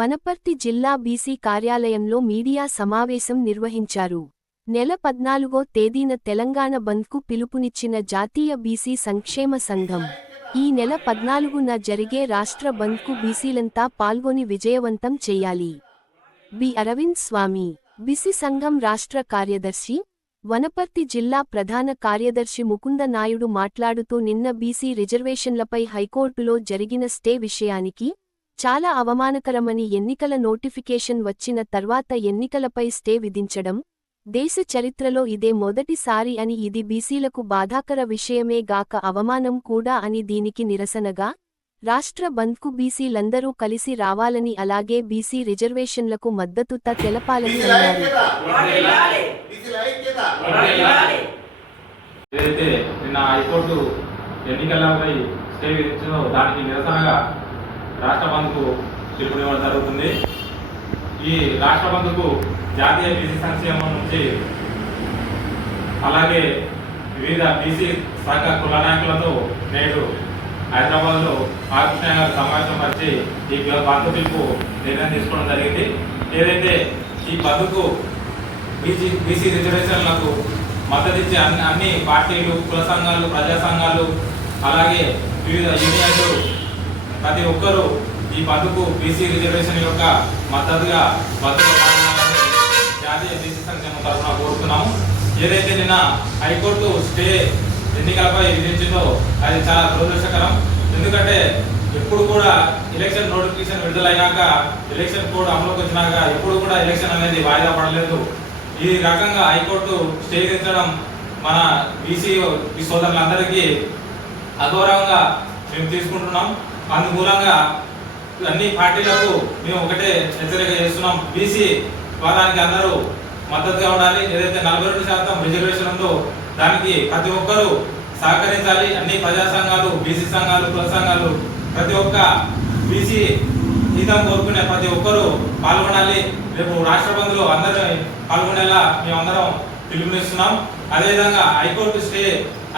వనపర్తి జిల్లా బీసీ కార్యాలయంలో మీడియా సమావేశం నిర్వహించారు. నెల పద్నాలుగో తేదీన తెలంగాణ బంద్కు పిలుపునిచ్చిన జాతీయ బీసీ సంక్షేమ సంఘం ఈ నెల పద్నాలుగున జరిగే రాష్ట్ర బంద్కు బీసీలంతా పాల్గొని విజయవంతం చేయాలి. బి. అరవింద్ స్వామి బీసీ సంఘం రాష్ట్ర కార్యదర్శి వనపర్తి జిల్లా ప్రధాన కార్యదర్శి ముకుంద నాయుడు మాట్లాడుతూ నిన్న బీసీ రిజర్వేషన్లపై హైకోర్టులో జరిగిన స్టే విషయానికి చాలా అవమానకరమని ఎన్నికల నోటిఫికేషన్ వచ్చిన తర్వాత ఎన్నికలపై స్టే విధించడం దేశ చరిత్రలో ఇదే మొదటిసారి అని ఇది బీసీలకు బాధాకర విషయమే గాక అవమానం కూడా అని దీనికి నిరసనగా రాష్ట్ర బంద్కు బీసీలందరూ కలిసి రావాలని అలాగే బీసీ రిజర్వేషన్లకు మద్దతుత తెలపాలని అన్నారు. ఏదైతే నిన్న హైకోర్టు ఎన్నికలపై స్టే విధించిందో దానికి నిరసనగా రాష్ట్ర బంద్కు పిలుపునివ్వడం జరుగుతుంది. ఈ రాష్ట్ర బంద్కు జాతీయ బీసీ సంక్షేమం నుంచి అలాగే వివిధ బీసీ శాఖ కుల నాయకులతో నేడు హైదరాబాద్లో ఆకృష్ణ గారు సమావేశం పరిచి ఈ బంధు పిలుపు నిర్ణయం తీసుకోవడం జరిగింది. ఏదైతే ఈ బంధుకు బీసీ బీసీ రిజర్వేషన్లకు మద్దతు ఇచ్చే అన్ని అన్ని పార్టీలు కుల సంఘాలు ప్రజా సంఘాలు అలాగే వివిధ యూనియన్లు ప్రతి ఒక్కరూ ఈ బంధుకు బీసీ రిజర్వేషన్ యొక్క మద్దతుగా మద్దతు జాతీయ బీసీ సంక్షేమ తరఫున కోరుతున్నాము. ఏదైతే నిన్న హైకోర్టు స్టే ఎన్నికలపై విధించిందో అది చాలా దురదృష్టకరం. ఎందుకంటే ఎప్పుడు కూడా ఎలక్షన్ నోటిఫికేషన్ విడుదలైనాక ఎలక్షన్ కోడ్ అమలుకి వచ్చినాక ఎప్పుడు కూడా ఎలక్షన్ అనేది వాయిదా పడలేదు. ఈ రకంగా హైకోర్టు స్టే విధించడం మన బీసీ సోదరులందరికీ అఘోరంగా మేము తీసుకుంటున్నాం. అందుమూలంగా అన్ని పార్టీలకు మేము ఒకటే హెచ్చరిక చేస్తున్నాం. బీసీ వాదానికి అందరూ మద్దతుగా ఉండాలి. ఏదైతే నలభై రెండు శాతం రిజర్వేషన్ ఉందో దానికి ప్రతి ఒక్కరూ సహకరించాలి. అన్ని ప్రజా సంఘాలు బీసీ సంఘాలు కుల సంఘాలు ప్రతి ఒక్క బీసీ హితం కోరుకునే ప్రతి ఒక్కరూ పాల్గొనాలి. రేపు రాష్ట్ర బంధులో అందరూ పాల్గొనేలా మేమందరం పిలుపునిస్తున్నాం. అదేవిధంగా హైకోర్టు స్టే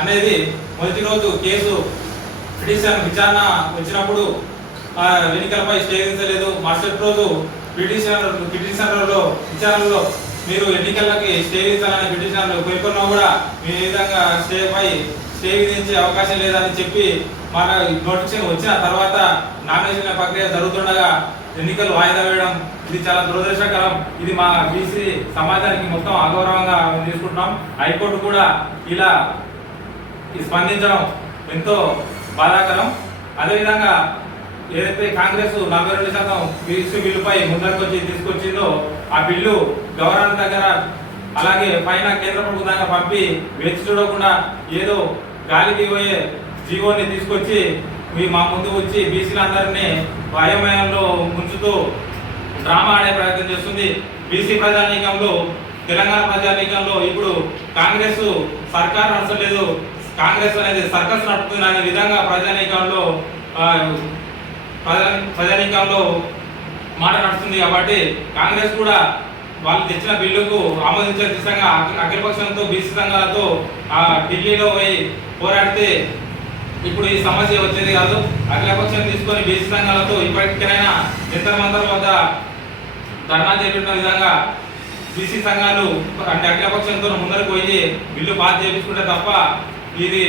అనేది మొదటి రోజు కేసు పిటిషన్ విచారణ వచ్చినప్పుడు ఆ, ఎన్నికలపై స్టే మరుసటి రోజు పిటిషనర్ పిటిషనర్లో విచారణలో మీరు ఎన్నికలకి స్టే విధించాలని పిటిషనర్లు పేర్కొన్నా కూడా మీ విధంగా స్టేపై స్టే విధించే అవకాశం లేదని చెప్పి మన నోటిఫికేషన్ వచ్చిన తర్వాత నామినేషన్ ప్రక్రియ జరుగుతుండగా ఎన్నికలు వాయిదా వేయడం ఇది చాలా దురదృష్టకరం. ఇది మా బీసీ సమాజానికి మొత్తం అగౌరవంగా మేము తీసుకుంటున్నాం. హైకోర్టు కూడా ఇలా స్పందించడం ఎంతో బాధాకరం అదేవిధంగా ఏదైతే కాంగ్రెస్ నలభై రెండు శాతం ఫీజు బిల్లుపై ముందరికొచ్చి వచ్చి తీసుకొచ్చిందో ఆ బిల్లు గవర్నర్ దగ్గర అలాగే పైన కేంద్ర ప్రభుత్వం దాకా పంపి వేచి చూడకుండా ఏదో గాలికి పోయే జీవోని తీసుకొచ్చి మీ మా ముందు వచ్చి బీసీలందరినీ అయోమయంలో ముంచుతూ డ్రామా ఆడే ప్రయత్నం చేస్తుంది. బీసీ ప్రజానీకంలో తెలంగాణ ప్రజానీకంలో ఇప్పుడు కాంగ్రెస్ సర్కార్ నడచలేదు కాంగ్రెస్ అనేది సర్కస్ నడుపుతుంది అనే విధంగా ప్రజానీకంలో ప్రజా- ప్రజానీకంలో మాట నడుస్తుంది కాబట్టి కాంగ్రెస్ కూడా వాళ్ళు తెచ్చిన బిల్లుకు ఆమోదించే దిశగా అఖి- అఖిలపక్షంతో బీసీ సంఘాలతో ఆ ఢిల్లీలో పోయి పోరాడితే ఇప్పుడు ఈ సమస్య వచ్చేది కాదు. అఖిలపక్షం తీసుకొని బీసీ సంఘాలతో ఇప్పటికైనా జంతర్ మంతర్ వద్ద ధర్నా చేపట్టిన విధంగా బీసీ సంఘాలు అంటే అఖిలపక్షంతో ముందరకు పోయి బిల్లు పాస్ చేయించుకుంటే తప్ప ఇది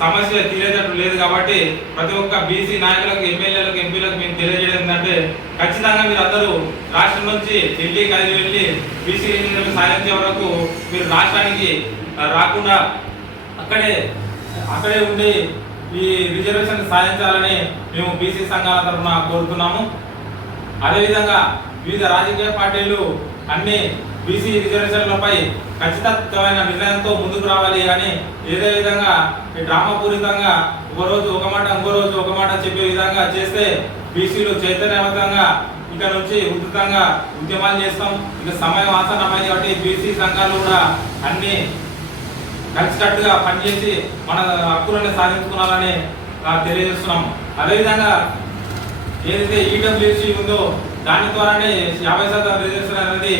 సమస్య తీరేటట్టు లేదు కాబట్టి ప్రతి ఒక్క బీసీ నాయకులకు ఎమ్మెల్యేలకు ఎంపీలకు మేము తెలియజేయడం ఏంటంటే ఖచ్చితంగా మీరు అందరూ రాష్ట్రం నుంచి ఢిల్లీ కలిసి వెళ్ళి బీసీ సాధించే వరకు మీరు రాష్ట్రానికి రాకుండా అక్కడే అక్కడే ఉండి ఈ రిజర్వేషన్ సాధించాలని మేము బీసీ సంఘాల తరఫున కోరుతున్నాము. అదేవిధంగా వివిధ రాజకీయ పార్టీలు అన్ని బీసీ రిజర్వేషన్లపై ఖచ్చితమైన నిర్ణయంతో ముందుకు రావాలి అని ఏదే విధంగా ఈ డ్రామాపూరితంగా ఒక రోజు ఒక మాట ఇంకో రోజు ఒక మాట చెప్పే విధంగా చేస్తే బీసీలు చైతన్యవంతంగా ఇక నుంచి ఉధృతంగా ఉద్యమాలు చేస్తాం. ఇక సమయం ఆసన్నమైంది కాబట్టి బీసీ సంఘాలు కూడా అన్ని కలిసికట్టుగా పనిచేసి మన హక్కులను సాధించుకోవాలని తెలియజేస్తున్నాం. అదేవిధంగా ఏదైతే ఈడబ్ల్యూసీ ఉందో దాని ద్వారానే యాభై శాతం రిజర్వేషన్ అనేది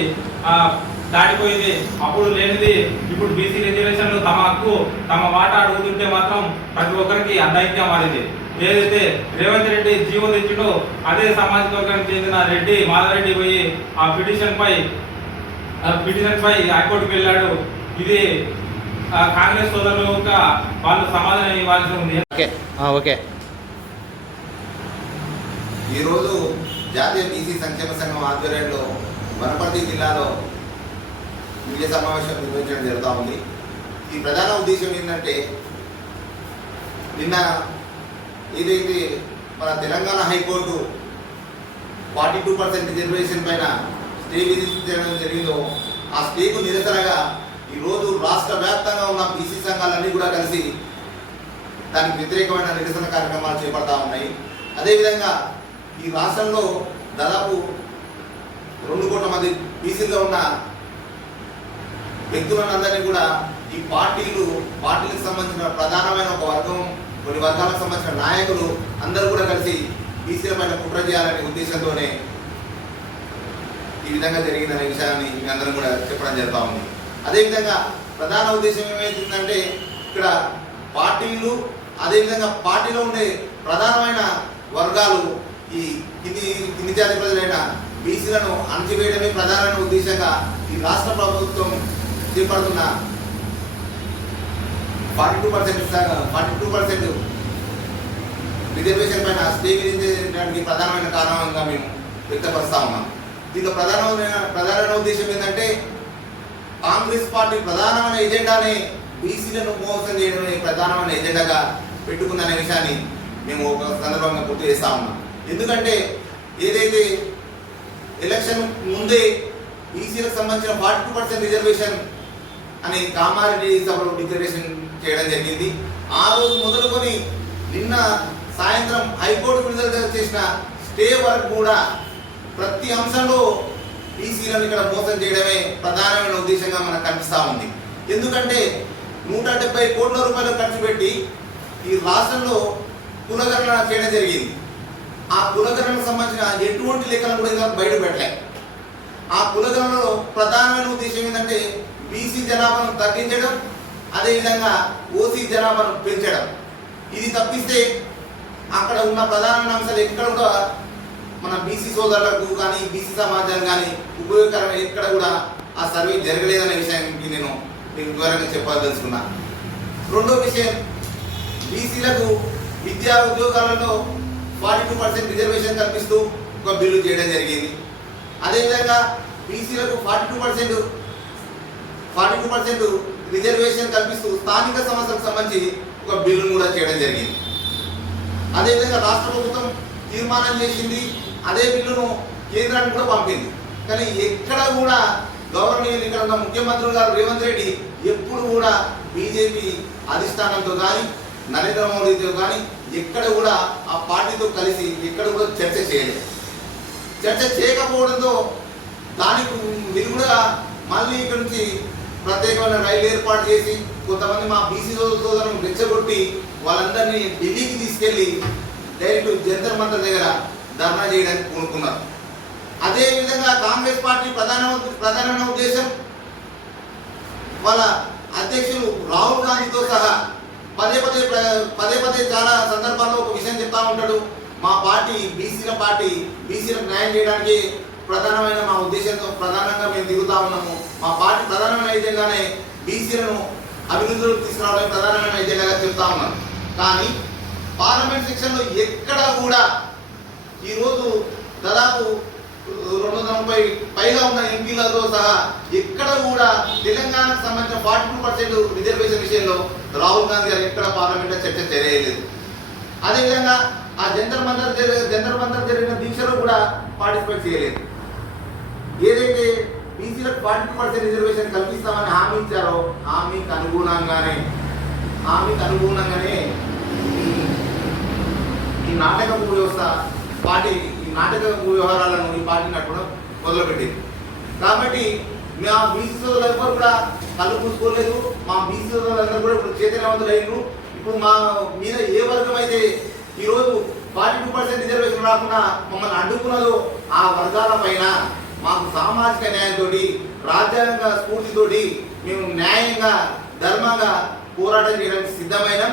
దాటిపోయింది. అప్పుడు లేనిది ఇప్పుడు బీసీ రిజర్వేషన్లు తమ హక్కు తమ వాటా అడుగుతుంటే మాత్రం ప్రతి ఒక్కరికి అన్నైక్యం మారింది ఏదైతే రేవంత్ రెడ్డి జీవో తెచ్చిండో అదే సామాజిక వర్గానికి చెందిన రెడ్డి మాధవరెడ్డి పోయి ఆ పిటిషన్ పై ఆ పిటిషన్ పై హైకోర్టుకు వెళ్ళాడు. ఇది కాంగ్రెస్ సోదరులు యొక్క వాళ్ళు సమాధానం ఇవ్వాల్సి ఉంది. ఓకే. ఓకే. ఈరోజు జాతీయ బీసీ సంక్షేమ సంఘం ఆధ్వర్యంలో వనపర్తి జిల్లాలో మీడియా సమావేశం నిర్వహించడం జరుగుతూ ఉంది. ఈ ప్రధాన ఉద్దేశం ఏంటంటే నిన్న ఏదైతే మన Telangana high court forty two percent reservation పైన స్టే విధించడం జరిగిందో ఆ స్టేకు నిరసనగా ఈరోజు రాష్ట్ర వ్యాప్తంగా ఉన్న బీసీ సంఘాలన్నీ కూడా కలిసి దానికి వ్యతిరేకమైన నిరసన కార్యక్రమాలు చేపడతా ఉన్నాయి. అదేవిధంగా ఈ రాష్ట్రంలో దాదాపు రెండు కోట్ల మంది బీసీలో ఉన్న వ్యక్తులందరినీ కూడా ఈ పార్టీలు పార్టీలకు సంబంధించిన ప్రధానమైన ఒక వర్గం కొన్ని వర్గాలకు సంబంధించిన నాయకులు అందరూ కూడా కలిసి బీసీల పైన కుట్ర చేయాలనే ఉద్దేశంతోనే ఈ విధంగా జరిగిందనే విషయాన్ని మీ అందరం కూడా చెప్పడం జరుగుతూ ఉంది. అదేవిధంగా ప్రధాన ఉద్దేశం ఏమైతుందంటే ఇక్కడ పార్టీలు అదేవిధంగా పార్టీలో ఉండే ప్రధానమైన వర్గాలు ఈ కింది కింది జాతి ప్రజలైన బీసీలను అణచివేయడమే ప్రధానమైన ఉద్దేశంగా ఈ రాష్ట్ర ప్రభుత్వం చేపడుతున్న forty two percent forty two percent reservation పైన స్టే విధించడానికి ప్రధానమైన కారణంగా మేము వ్యక్తపరుస్తా ఉన్నాం. దీంట్లో ప్రధానమైన ప్రధానమైన ఉద్దేశం ఏంటంటే కాంగ్రెస్ పార్టీ ప్రధానమైన ఎజెండానే బీసీలను మోసం చేయడమే ప్రధానమైన ఎజెండాగా పెట్టుకుందనే విషయాన్ని మేము ఒక సందర్భంగా గుర్తు చేస్తా ఉన్నాం. ఎందుకంటే ఏదైతే ఎలక్షన్ ముందే ఈసీలకు సంబంధించిన ఫార్టీ టూ పర్సెంట్ రిజర్వేషన్ అని కామారెడ్డి సభలో డిక్లరేషన్ చేయడం జరిగింది. ఆ రోజు మొదలుకొని నిన్న సాయంత్రం హైకోర్టు విడుదల చేసిన స్టే వరకు కూడా ప్రతి అంశంలో బీసీలను ఇక్కడ మోసం చేయడమే ప్రధానమైన ఉద్దేశంగా మనకు కనిపిస్తూ ఉంది. ఎందుకంటే నూట డెబ్బై కోట్ల రూపాయలు ఖర్చు పెట్టి ఈ రాష్ట్రంలో కులగణన చేయడం జరిగింది. ఆ కులగణనకు సంబంధించిన ఎటువంటి లెక్కలను కూడా ఇంకా బయట పెట్టలే. ఆ కులగణనలో ప్రధానమైన ఉద్దేశం ఏంటంటే బీసీ జనాభాను తగ్గించడం అదేవిధంగా ఓసీ జనాభాను పెంచడం. ఇది తప్పిస్తే అక్కడ ఉన్న ప్రధానమైన అంశాలు ఎక్కడ కూడా మన బీసీ సోదరులకు కానీ బీసీ సమాజానికి కానీ ఉపయోగకరమైన ఎక్కడ కూడా ఆ సర్వే జరగలేదనే విషయానికి నేను మీకు వివరంగా చెప్పాలదలుచుకున్నా రెండో విషయం బీసీలకు విద్యా ఉద్యోగాలలో ఫార్టీ టూ పర్సెంట్ రిజర్వేషన్ కల్పిస్తూ ఒక బిల్లు చేయడం జరిగింది. అదేవిధంగా బీసీలకు forty two percent forty two percent reservation కల్పిస్తూ స్థానిక సంస్థలకు సంబంధించి ఒక బిల్లును కూడా చేయడం జరిగింది. అదేవిధంగా రాష్ట్ర ప్రభుత్వం తీర్మానం చేసింది అదే బిల్లును కేంద్రానికి కూడా పంపింది. కానీ ఎక్కడ కూడా గవర్నమెంట్ ఇక్కడ ఉన్న ముఖ్యమంత్రులు గారు రేవంత్ రెడ్డి ఎప్పుడు కూడా బీజేపీ అధిష్టానంతో కానీ నరేంద్ర మోడీతో కానీ ఎక్కడ కూడా ఆ పార్టీతో కలిసి ఎక్కడ కూడా చర్చ చేయలేదు చర్చ చేయకపోవడంతో దానికి మీరు కూడా మళ్ళీ ఇక్కడ నుంచి ప్రత్యేకమైన రైలు ఏర్పాటు చేసి కొంతమంది మా బీసీ సోదరులను రెచ్చగొట్టి వాళ్ళందరినీ ఢిల్లీకి తీసుకెళ్ళి డైరెక్ట్ జంతర్ మంత్ర దగ్గర ధర్నా చేయడానికి పూనుకున్నారు. అదేవిధంగా కాంగ్రెస్ పార్టీ ప్రధాన ప్రధానమైన ఉద్దేశం వాళ్ళ అధ్యక్షులు రాహుల్ గాంధీతో సహా పదే పదే పదే పదే చాలా సందర్భాల్లో ఒక విషయం చెప్తా ఉంటాడు. మా పార్టీ బీసీల పార్టీ బీసీలకు న్యాయం చేయడానికి ప్రధానమైన మా ఉద్దేశంతో ప్రధానంగా మేము దిగుతా ఉన్నాము. మా పార్టీ ప్రధానమైన ఎజెండానే బీసీలను అభివృద్ధిలోకి తీసుకురావడం ప్రధానమైన ఎజెండాగా చెప్తా ఉన్నాను కానీ పార్లమెంట్ సెక్షన్లో ఎక్కడ కూడా ఈరోజు దాదాపు రెండు వందల ముప్పై పైగా ఉన్న ఎంపీలతో సహా ఎక్కడ కూడా తెలంగాణకు సంబంధించిన ఫార్టీ టూ పర్సెంట్ రిజర్వేషన్ విషయంలో రాహుల్ గాంధీ గారు ఎక్కడ పార్లమెంట్లో చర్చ చేయలేదు. అదేవిధంగా ఆ జంతర్ మంతర్ జంతర్ మంతర్ జరిగిన దీక్షలో కూడా పార్టిసిపేట్ చేయలేదు. ఏదైతే బీసీలకు ఫార్టీ టూ పర్సెంట్ రిజర్వేషన్ కల్పిస్తామని హామీ ఇచ్చారో హామీకి అనుగుణంగానే హామీకి అనుగుణంగానే ఈ- నాటకపు వ్యవస్థ పార్టీ నాటక వ్యవహారాలను ఈ పార్టీ నడపడం మొదలుపెట్టింది. కాబట్టి మా బీసీ సోదరులందరూ కూడా కళ్ళు పూసుకోలేదు మా బీసీ సోదరులందరూ కూడా ఇప్పుడు చైతన్యవంతులు అయ్యారు ఇప్పుడు మా మీద ఏ వర్గం అయితే ఈరోజు ఫార్టీ టూ పర్సెంట్ రిజర్వేషన్ రాకుండా మమ్మల్ని అడ్డుకున్నదో ఆ వర్గాల పైన మాకు సామాజిక న్యాయంతో రాజ్యాంగ స్ఫూర్తితోటి మేము న్యాయంగా ధర్మంగా పోరాటం చేయడానికి సిద్ధమైనాం.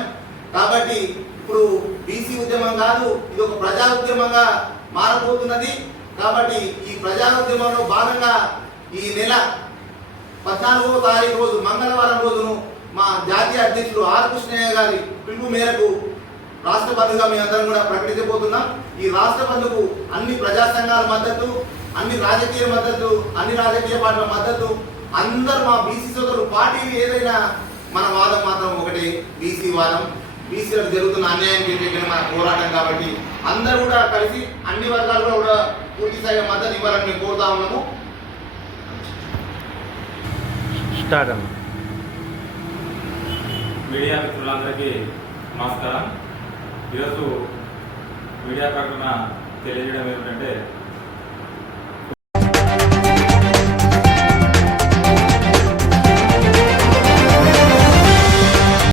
కాబట్టి ఇప్పుడు బీసీ ఉద్యమం కాదు ఇది ఒక ప్రజా ఉద్యమంగా మారబోతున్నది. కాబట్టి ఈ ప్రజాఉద్యమంలో భాగంగా ఈ నెల పద్నాలుగో తారీఖు రోజు మంగళవారం రోజును మా జాతీయ అధ్యక్షుడు ఆర్ కృష్ణయ్య గారి పిలుపు మేరకు రాష్ట్ర బంధుగా మేము అందరం కూడా ప్రకటించబోతున్నాం. ఈ రాష్ట్ర బంధుకు అన్ని ప్రజా సంఘాల మద్దతు అన్ని రాజకీయ మద్దతు అన్ని రాజకీయ పార్టీల మద్దతు అందరూ మా బీసీ సోదరులు పార్టీలు ఏదైనా మన వాదం మాత్రం ఒకటే బీసీ వాదం. బీసీలకు జరుగుతున్న అన్యాయం వ్యతిరేకంగా మన పోరాటం కాబట్టి అందరూ కూడా కలిసి అన్ని వర్గాలు కూడా పూర్తి స్థాయిలో మద్దతు ఇవ్వాలని మేము కోరుతా ఉన్నాము. స్టార్ట్ అన్న మీడియా మిత్రులందరికీ నమస్కారం. ఈరోజు మీడియా ప్రకటన తెలియజేయడం ఏమిటంటే